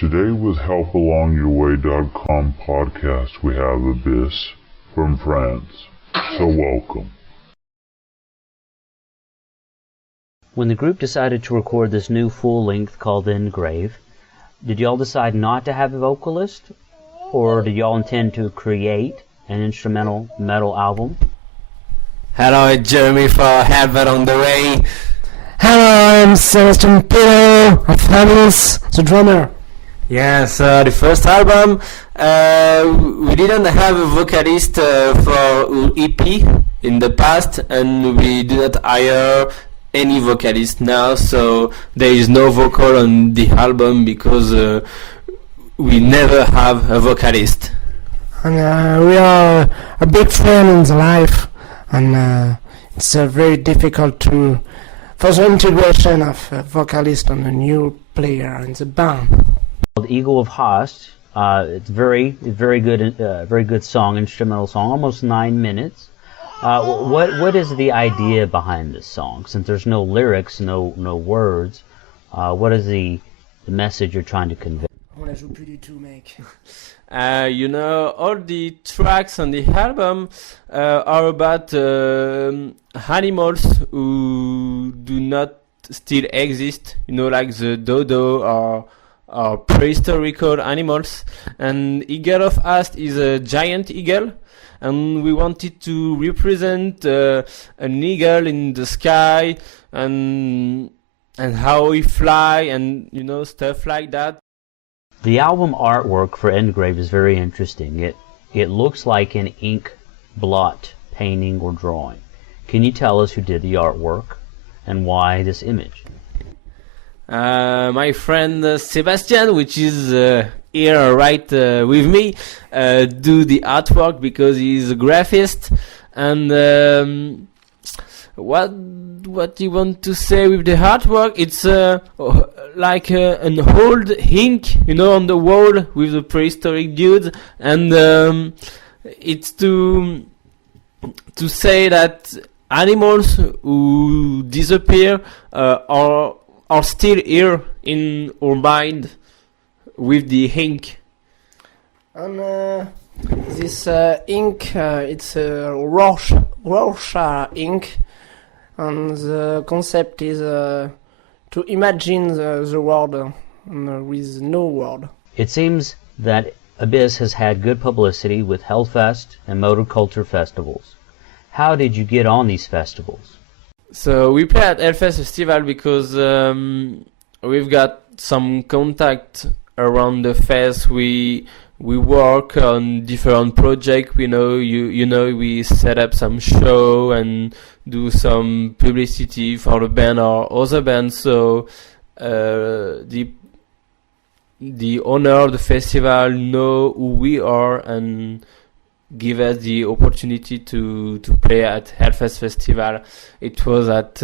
Today with HelpAlongYourWay.com podcast, we have ABYSSE from France. So welcome. When the group decided to record this new full-length called Engrave, did y'all decide not to have a vocalist? Or did y'all intend to create an instrumental metal album? Hello, it's Jeremy for HelpAlongYourWay. Hello, I'm Sebastian Pino of ABYSSE, the drummer. Yes, the first album, we didn't have a vocalist for our EP in the past, and we did not hire any vocalist now, so there is no vocal on the album because we never have a vocalist. And we are a big fan in the life, and it's very difficult for the integration of a vocalist and a new player in the band. Called Eagle of Host. It's very good song, instrumental song, almost 9 minutes. What is the idea behind this song? Since there's no lyrics, no words, what is the message you're trying to convey? All the tracks on the album are about animals who do not still exist, like the dodo or prehistorical animals. And Eagle of Host is a giant eagle, and we wanted to represent an eagle in the sky and how he fly and stuff like that. The album artwork for Engrave is very interesting. It looks like an ink blot painting or drawing. Can you tell us who did the artwork and why this image? My friend Sebastian, which is here right with me, do the artwork because he's a graphist. And what you want to say with the artwork? It's like an old ink, on the wall with the prehistoric dude, and it's to say that animals who disappear are still here in our mind with the ink. And this ink, it's a Rorschach ink, and the concept is to imagine the world with no word. It seems that ABYSSE has had good publicity with Hellfest and Motor Culture festivals. How did you get on these festivals? So we play at Hellfest Festival because we've got some contact around the fest. We work on different projects. We set up some show and do some publicity for the band or other bands. So the owner of the festival know who we are and give us the opportunity to play at Hellfest Festival. It was at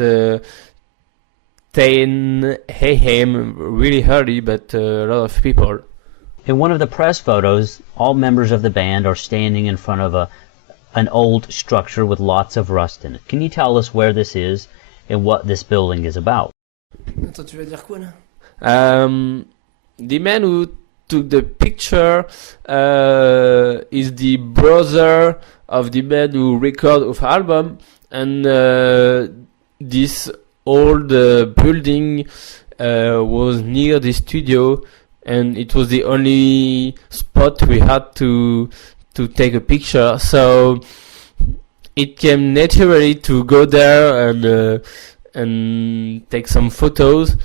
10 a.m. really early, but a lot of people. In one of the press photos, all members of the band are standing in front of an old structure with lots of rust in it. Can you tell us where this is and what this building is about? The man who took the picture is the brother of the man who recorded our album, and this old building was near the studio, and it was the only spot we had to take a picture, so it came naturally to go there and take some photos,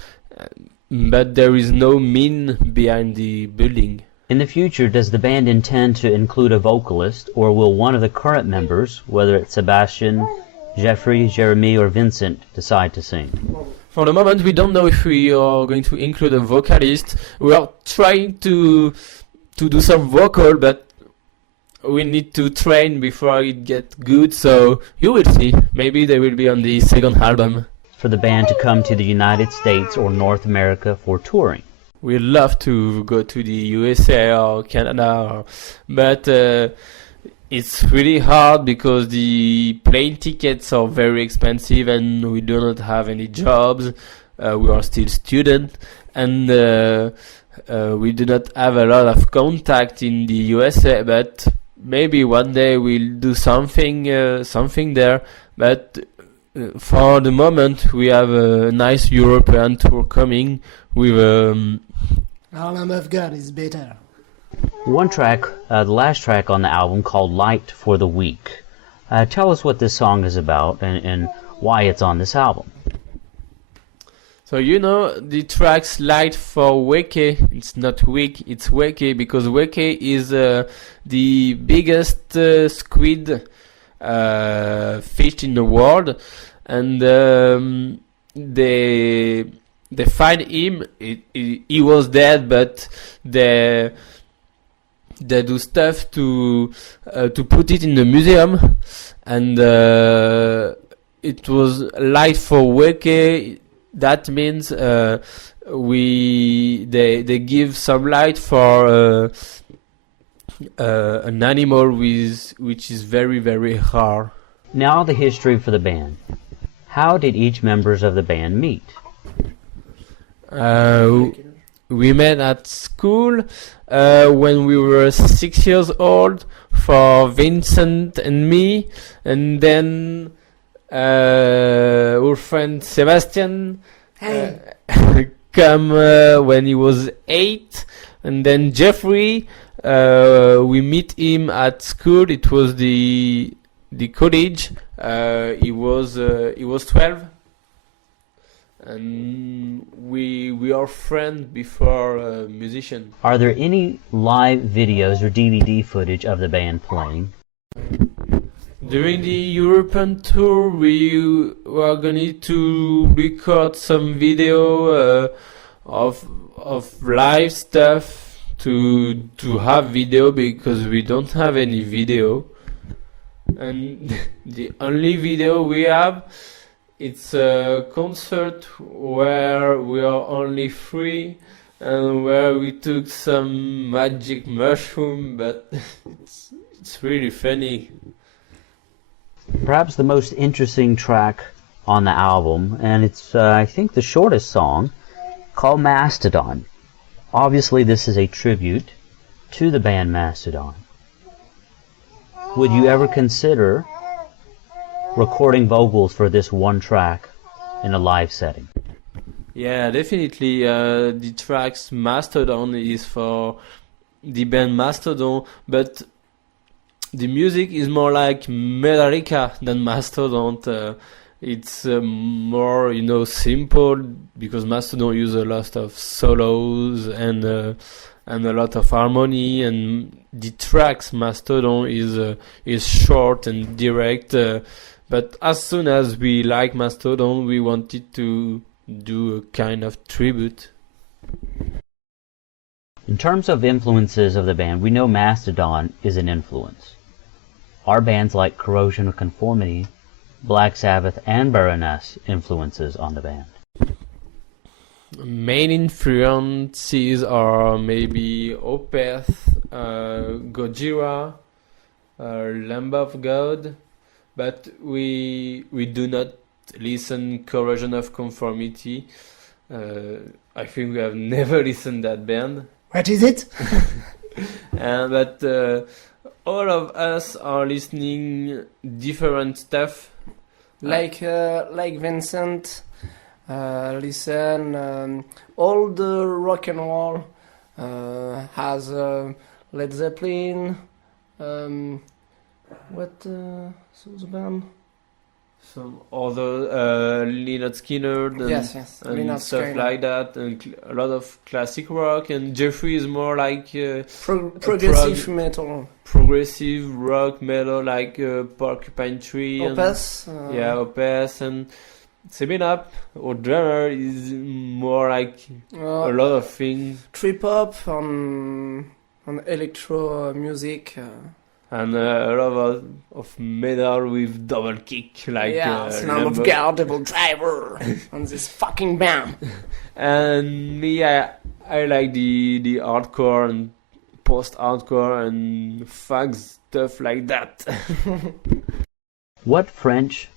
but there is no mean behind the building. In the future, does the band intend to include a vocalist, or will one of the current members, whether it's Sebastian, Jeffrey, Jeremy, or Vincent, decide to sing? For the moment, we don't know if we are going to include a vocalist. We are trying to do some vocal, but we need to train before it gets good, so you will see. Maybe they will be on the second album. For the band to come to the United States or North America for touring? We'd love to go to the USA or Canada, but it's really hard because the plane tickets are very expensive and we do not have any jobs. we are still student, and we do not have a lot of contact in the USA, but maybe one day we'll do something there. But for the moment, we have a nice European tour coming with All I've got is better. One track, the last track on the album, called Light for the Weak. Tell us what this song is about and why it's on this album. So the tracks Light for Weke, it's not weak, it's Weke, because Weke is the biggest squid fish in the world, and they find him. He was dead, but they do stuff to put it in the museum, and it was Light for Weke. That means they give some light for an animal which is very, very rare. Now the history for the band. How did each members of the band meet? We met at school when we were 6 years old for Vincent and me, and then our friend Sebastian come when he was 8, and then Jeffrey, we meet him at school. It was the college. He was 12, and we are friends before musician. Are there any live videos or DVD footage of the band playing? During the European tour, we were going to record some video of live stuff to have video, because we don't have any video, and the only video we have, it's a concert where we are only three and where we took some magic mushroom, but it's really funny. Perhaps the most interesting track on the album, and it's I think the shortest song, called Mastodon. Obviously this is a tribute to the band Mastodon. Would you ever consider recording vocals for this one track in a live setting? Yeah, definitely. The tracks Mastodon is for the band Mastodon, but the music is more like Metallica than Mastodon. It's more, simple, because Mastodon use a lot of solos and a lot of harmony, and the tracks Mastodon is short and direct. But as soon as we like Mastodon, we wanted to do a kind of tribute. In terms of influences of the band, we know Mastodon is an influence. Are bands like Corrosion of Conformity, Black Sabbath, and Baroness influences on the band? Main influences are maybe Opeth, Gojira, Lamb of God, but we do not listen Corrosion of Conformity. I think we have never listened that band. What is it? But all of us are listening different stuff. Like Vincent, listen all the rock and roll, has Led Zeppelin, what so the band? Some other Lynyrd Skynyrd and, Yes, and Lynyrd stuff Skynyrd. like that, and a lot of classic rock. And Jeffrey is more like Progressive metal. progressive rock metal, like Porcupine Tree. Opus. Yeah, Opus. And Sebinap, our drummer, is more like a lot of things. Trip hop on electro music. And a lot of metal with double kick, like Lamb of God, Devil Driver, on this fucking band. And me, I like the hardcore and post-hardcore and funk stuff like that. What French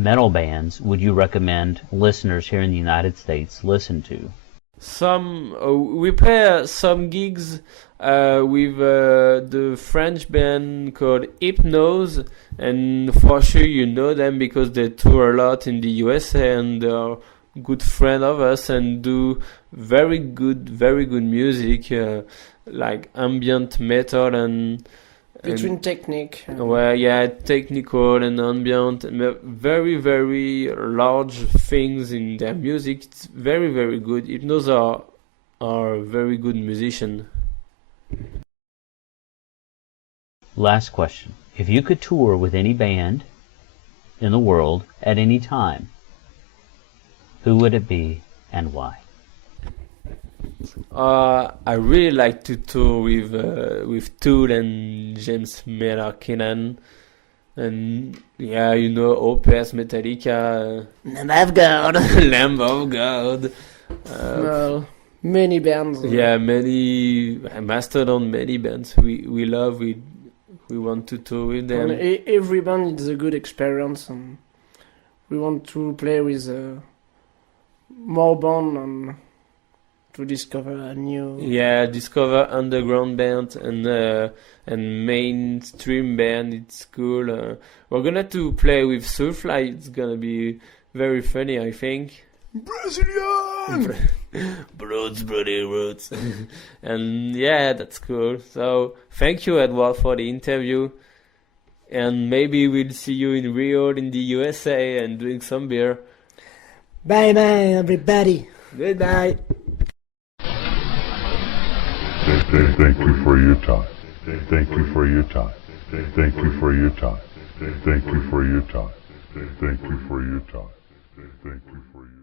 metal bands would you recommend listeners here in the United States listen to? We play some gigs with the French band called Hypnose, and for sure you know them because they tour a lot in the USA, and they're good friend of us and do very good music, like ambient metal and Between technique. well, yeah, technical and ambient, very, very large things in their music. It's very, very good. Hypnose are very good musician. Last question. If you could tour with any band in the world at any time, who would it be and why? I really like to tour with Tool and James Miller-Kinnan, and yeah, you know, Opus, Metallica, Lamb of God. Lamb of God. Well, many bands. Yeah, I mastered on many bands we love. We want to tour with them. And every band is a good experience, and we want to play with more band and to discover a new. Yeah, discover underground band and mainstream band. It's cool. We're gonna to play with Soulfly. It's gonna be very funny, I think. Brazilian. Roots. And yeah, that's cool. So thank you, Edward, for the interview. And maybe we'll see you in Rio in the USA and drink some beer. Bye bye, everybody. Goodbye. Thank you for your time. Thank you for your time. Thank you for your time. Thank you for your time. Thank you for your time. Thank you for your time.